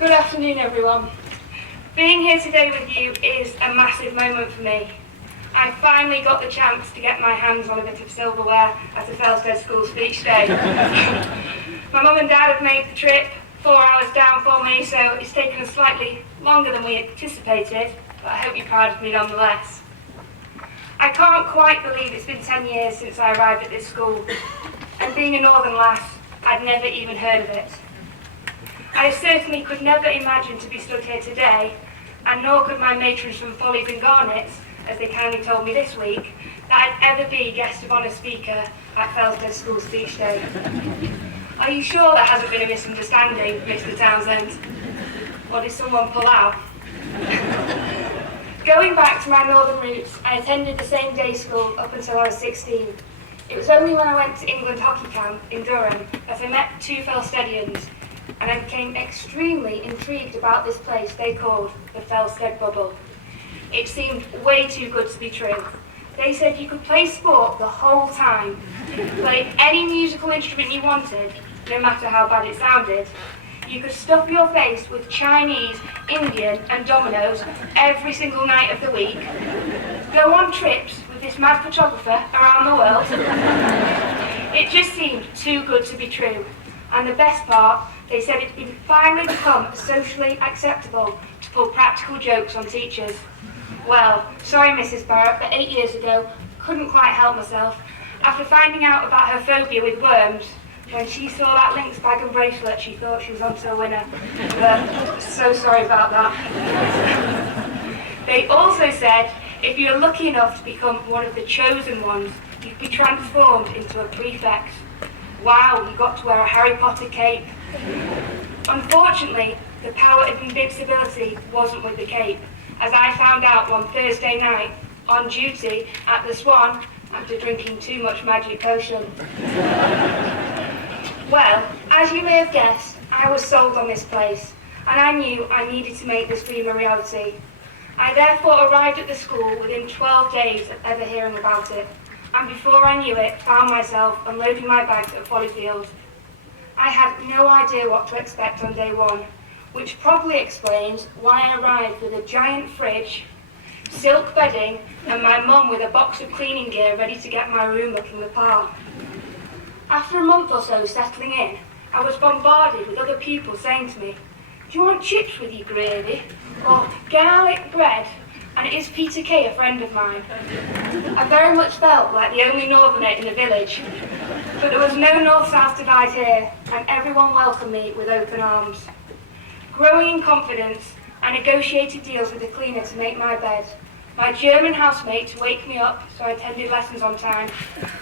Good afternoon, everyone. Being here today with you is a massive moment for me. I finally got the chance to get my hands on a bit of silverware at a Felsted School speech day. My mum and dad have made the trip 4 hours down for me, so it's taken us slightly longer than we anticipated, but I hope you're proud of me nonetheless. I can't quite believe it's been 10 years since I arrived at this school, and being a northern lass, I'd never even heard of it. I certainly could never imagine to be stood here today, and nor could my matrons from Follies and Garnets, as they kindly told me this week, that I'd ever be guest of honour speaker at Felsted School Speech Day. Are you sure that hasn't been a misunderstanding, Mr. Townsend? Or did someone pull out? Going back to my northern roots, I attended the same day school up until I was 16. It was only when I went to England hockey camp in Durham that I met two Felstedians, and I became extremely intrigued about this place they called the Felsted Bubble. It seemed way too good to be true. They said you could play sport the whole time, play any musical instrument you wanted, no matter how bad it sounded. You could stuff your face with Chinese, Indian and dominoes every single night of the week, go on trips with this mad photographer around the world. It just seemed too good to be true. And the best part, they said it'd finally become socially acceptable to pull practical jokes on teachers. Well, sorry Mrs. Barrett, but 8 years ago, couldn't quite help myself. After finding out about her phobia with worms, when she saw that Lynx bag and bracelet, she thought she was onto a winner. So sorry about that. They also said if you were lucky enough to become one of the chosen ones, you'd be transformed into a prefect. Wow, you got to wear a Harry Potter cape. Unfortunately, the power of invincibility wasn't with the cape, as I found out one Thursday night on duty at the Swan after drinking too much magic potion. Well, as you may have guessed, I was sold on this place, and I knew I needed to make this dream a reality. I therefore arrived at the school within 12 days of ever hearing about it, and before I knew it, found myself unloading my bags at Follyfield. I had no idea what to expect on day one, which probably explains why I arrived with a giant fridge, silk bedding, and my mum with a box of cleaning gear ready to get my room looking the part. After a month or so settling in, I was bombarded with other pupils saying to me, "Do you want chips with your gravy?" Or "garlic bread?" And is Peter Kay a friend of mine? I very much felt like the only northerner in the village, but there was no north-south divide here, and everyone welcomed me with open arms. Growing in confidence, I negotiated deals with the cleaner to make my bed, my German housemate to wake me up so I attended lessons on time,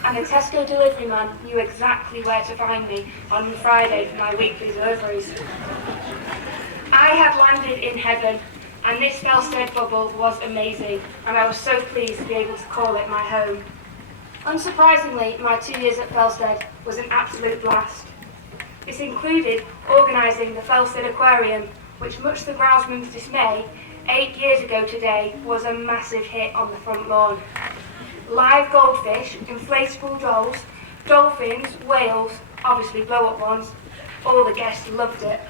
and the Tesco delivery man knew exactly where to find me on Friday for my weekly deliveries. I had landed in heaven, and this Felsted bubble was amazing, and I was so pleased to be able to call it my home. Unsurprisingly, my 2 years at Felsted was an absolute blast. This included organising the Felsted Aquarium, which, much to the groundsman's dismay, 8 years ago today was a massive hit on the front lawn. Live goldfish, inflatable dolls, dolphins, whales, obviously blow-up ones, all the guests loved it.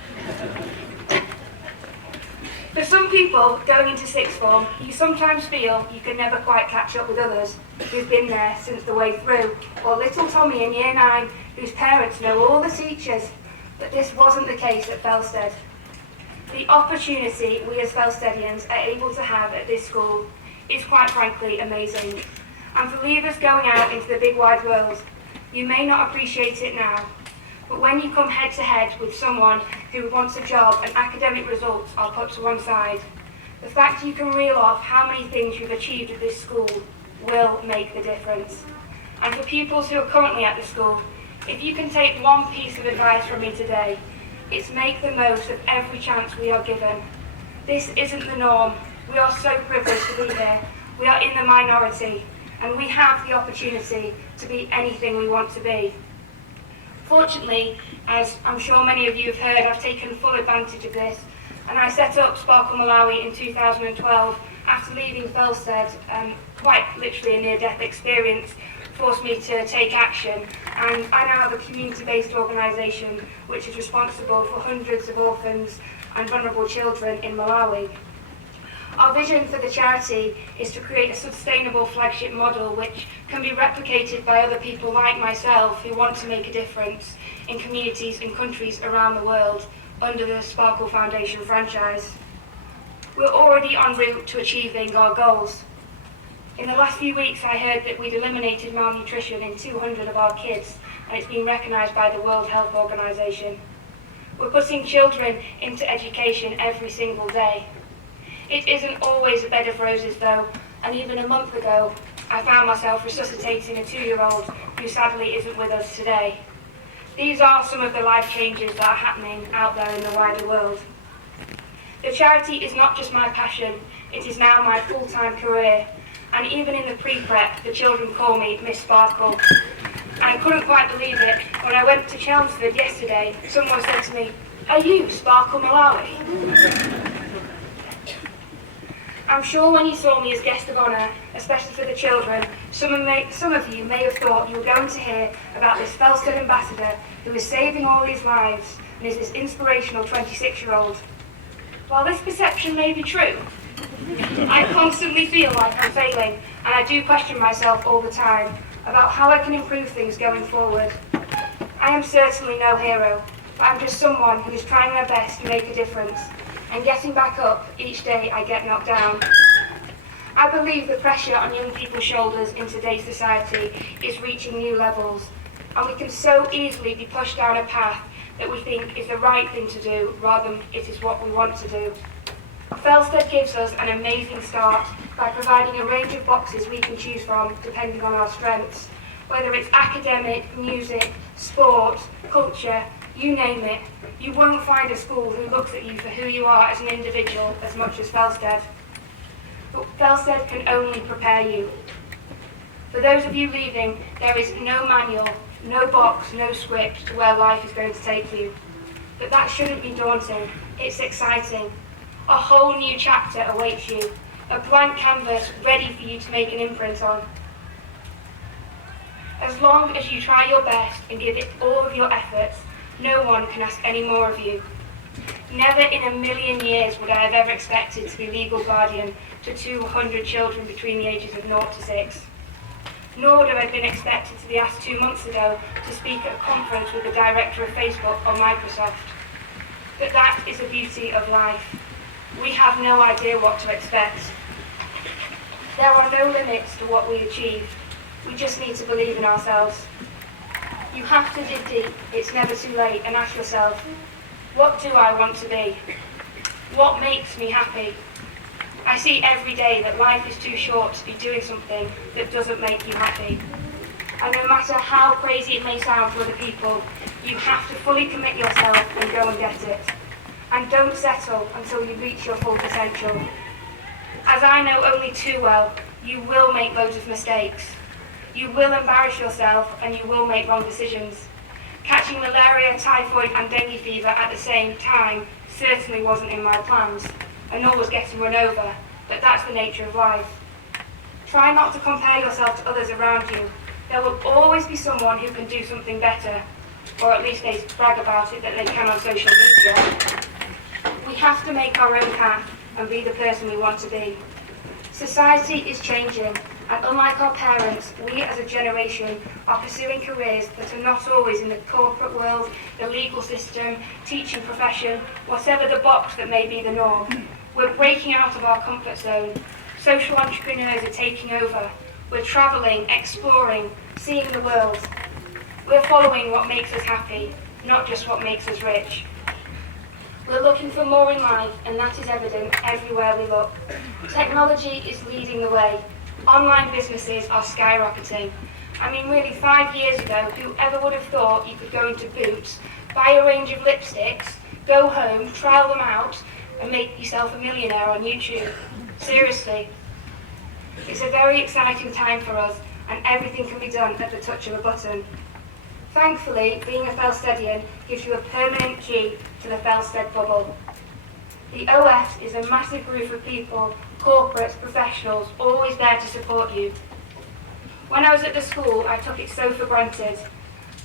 For some people going into sixth form, you sometimes feel you can never quite catch up with others who've been there since the way through, or little Tommy in year 9 whose parents know all the teachers, but this wasn't the case at Felsted. The opportunity we as Felstedians are able to have at this school is quite frankly amazing. And for leavers going out into the big wide world, you may not appreciate it now, but when you come head to head with someone who wants a job and academic results are put to one side, the fact you can reel off how many things you've achieved at this school will make the difference. And for pupils who are currently at the school, if you can take one piece of advice from me today, it's make the most of every chance we are given. This isn't the norm. We are so privileged to be here. We are in the minority, and we have the opportunity to be anything we want to be. Fortunately, as I'm sure many of you have heard, I've taken full advantage of this, and I set up Sparkle Malawi in 2012 after leaving Felsted. Quite literally a near-death experience forced me to take action, and I now have a community-based organisation which is responsible for hundreds of orphans and vulnerable children in Malawi. Our vision for the charity is to create a sustainable flagship model which can be replicated by other people like myself who want to make a difference in communities and countries around the world under the Sparkle Foundation franchise. We're already en route to achieving our goals. In the last few weeks, I heard that we'd eliminated malnutrition in 200 of our kids, and it's been recognised by the World Health Organization. We're putting children into education every single day. It isn't always a bed of roses though, and even a month ago, I found myself resuscitating a 2-year-old who sadly isn't with us today. These are some of the life changes that are happening out there in the wider world. The charity is not just my passion, it is now my full-time career, and even in the pre-prep, the children call me Miss Sparkle. And I couldn't quite believe it when I went to Chelmsford yesterday. Someone said to me, "Are you Sparkle Malawi?" I'm sure when you saw me as guest of honour, especially for the children, some of you may have thought you were going to hear about this Felsted ambassador who is saving all these lives and is this inspirational 26-year-old. While this perception may be true, I constantly feel like I'm failing, and I do question myself all the time about how I can improve things going forward. I am certainly no hero, but I'm just someone who is trying their best to make a difference, and getting back up each day I get knocked down. I believe the pressure on young people's shoulders in today's society is reaching new levels, and we can so easily be pushed down a path that we think is the right thing to do rather than it is what we want to do. Felsted gives us an amazing start by providing a range of boxes we can choose from depending on our strengths. Whether it's academic, music, sport, culture, you name it, you won't find a school who looks at you for who you are as an individual as much as Felsted. But Felsted can only prepare you. For those of you leaving, there is no manual, no box, no script to where life is going to take you. But that shouldn't be daunting, it's exciting. A whole new chapter awaits you, a blank canvas ready for you to make an imprint on. As long as you try your best and give it all of your efforts, no one can ask any more of you. Never in a million years would I have ever expected to be legal guardian to 200 children between the ages of 0 to 6. Nor would I have been expected to be asked 2 months ago to speak at a conference with the director of Facebook on Microsoft. But that is the beauty of life. We have no idea what to expect. There are no limits to what we achieve. We just need to believe in ourselves. You have to dig deep, it's never too late, and ask yourself, what do I want to be? What makes me happy? I see every day that life is too short to be doing something that doesn't make you happy. And no matter how crazy it may sound to other people, you have to fully commit yourself and go and get it. And don't settle until you reach your full potential. As I know only too well, you will make loads of mistakes. You will embarrass yourself and you will make wrong decisions. Catching malaria, typhoid and dengue fever at the same time certainly wasn't in my plans, and nor was getting run over, but that's the nature of life. Try not to compare yourself to others around you. There will always be someone who can do something better, or at least they brag about it that they can on social media. We have to make our own path and be the person we want to be. Society is changing, and unlike our parents, we as a generation are pursuing careers that are not always in the corporate world, the legal system, teaching profession, whatever the box that may be the norm. We're breaking out of our comfort zone. Social entrepreneurs are taking over. We're travelling, exploring, seeing the world. We're following what makes us happy, not just what makes us rich. We're looking for more in life, and that is evident everywhere we look. Technology is leading the way. Online businesses are skyrocketing. I mean, really, 5 years ago, whoever would have thought you could go into Boots, buy a range of lipsticks, go home, trial them out, and make yourself a millionaire on YouTube? Seriously. It's a very exciting time for us, and everything can be done at the touch of a button. Thankfully, being a Felstedian gives you a permanent key to the Felsted bubble. The OF is a massive group of people, corporates, professionals, always there to support you. When I was at the school, I took it so for granted,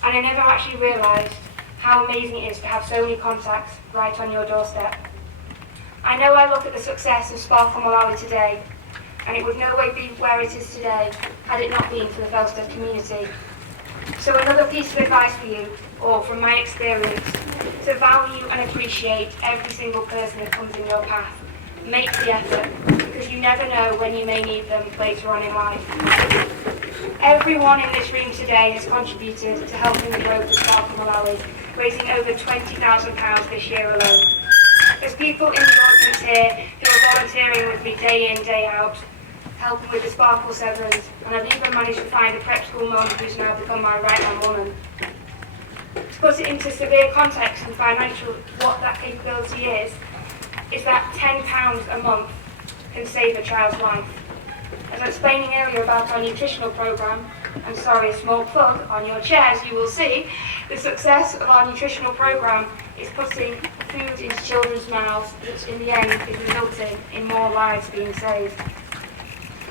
and I never actually realised how amazing it is to have so many contacts right on your doorstep. I know I look at the success of Sparkle Malawi today, and it would no way be where it is today had it not been for the Felsted community. So another piece of advice for you, or from my experience, to value and appreciate every single person that comes in your path. Make the effort, because you never know when you may need them later on in life. Everyone in this room today has contributed to helping the growth of Sparkle Malawi, raising over £20,000 this year alone. There's people in the audience here who are volunteering with me day in, day out, helping with the Sparkle Sevens, and I've even managed to find a prep school mum who's now become my right-hand woman. To put it into severe context and financial, what that capability is that £10 a month can save a child's life. As I was explaining earlier about our nutritional programme, I'm sorry, a small plug on your chairs, you will see, the success of our nutritional programme is putting food into children's mouths, which in the end is resulting in more lives being saved.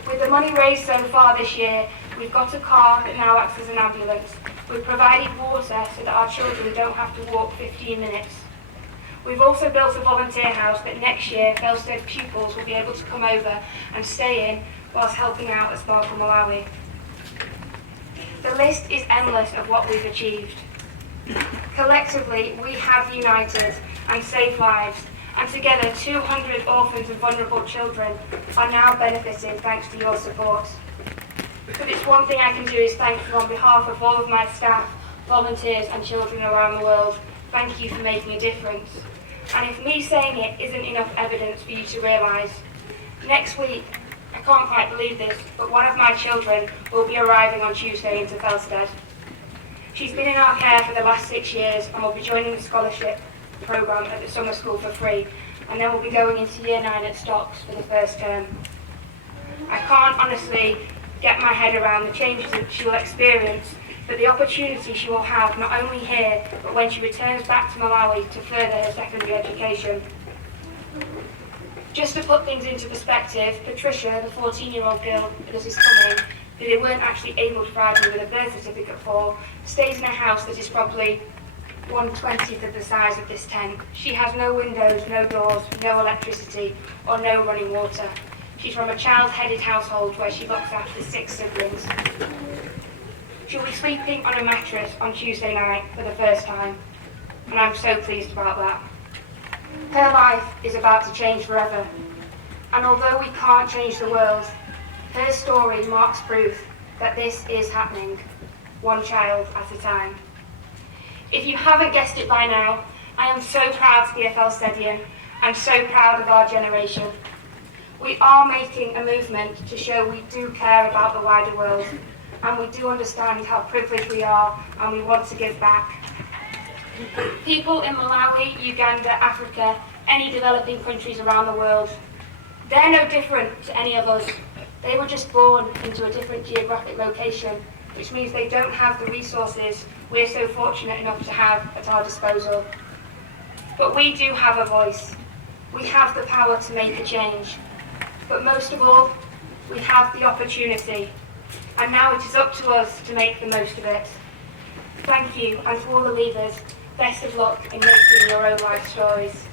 With the money raised so far this year, we've got a car that now acts as an ambulance. We've provided water so that our children don't have to walk 15 minutes. We've also built a volunteer house that next year Felsted pupils will be able to come over and stay in whilst helping out at Sparkle Malawi. The list is endless of what we've achieved. Collectively, we have united and saved lives, and together 200 orphans and vulnerable children are now benefiting thanks to your support. But it's one thing I can do is thank you on behalf of all of my staff, volunteers and children around the world. Thank you for making a difference. And if me saying it isn't enough evidence for you to realise, next week, I can't quite believe this, but one of my children will be arriving on Tuesday into Felsted. She's been in our care for the last 6 years and will be joining the scholarship programme at the summer school for free, and then we'll be going into year 9 at Stocks for the first term. I can't honestly get my head around the changes that she will experience, but the opportunity she will have not only here, but when she returns back to Malawi to further her secondary education. Just to put things into perspective, Patricia, the 14-year-old girl that is coming, who they weren't actually able to provide me with a birth certificate for, stays in a house that is probably 1/20th of the size of this tent. She has no windows, no doors, no electricity, or no running water. She's from a child-headed household where she looks after 6 siblings. She'll be sleeping on a mattress on Tuesday night for the first time, and I'm so pleased about that. Her life is about to change forever, and although we can't change the world, her story marks proof that this is happening, one child at a time. If you haven't guessed it by now, I am so proud to be a Felstedian. I'm so proud of our generation. We are making a movement to show we do care about the wider world, and we do understand how privileged we are, and we want to give back. People in Malawi, Uganda, Africa, any developing countries around the world, they're no different to any of us. They were just born into a different geographic location, which means they don't have the resources we're so fortunate enough to have at our disposal. But we do have a voice. We have the power to make a change. But most of all, we have the opportunity. And now it is up to us to make the most of it. Thank you, and to all the leaders, best of luck in making your own life stories.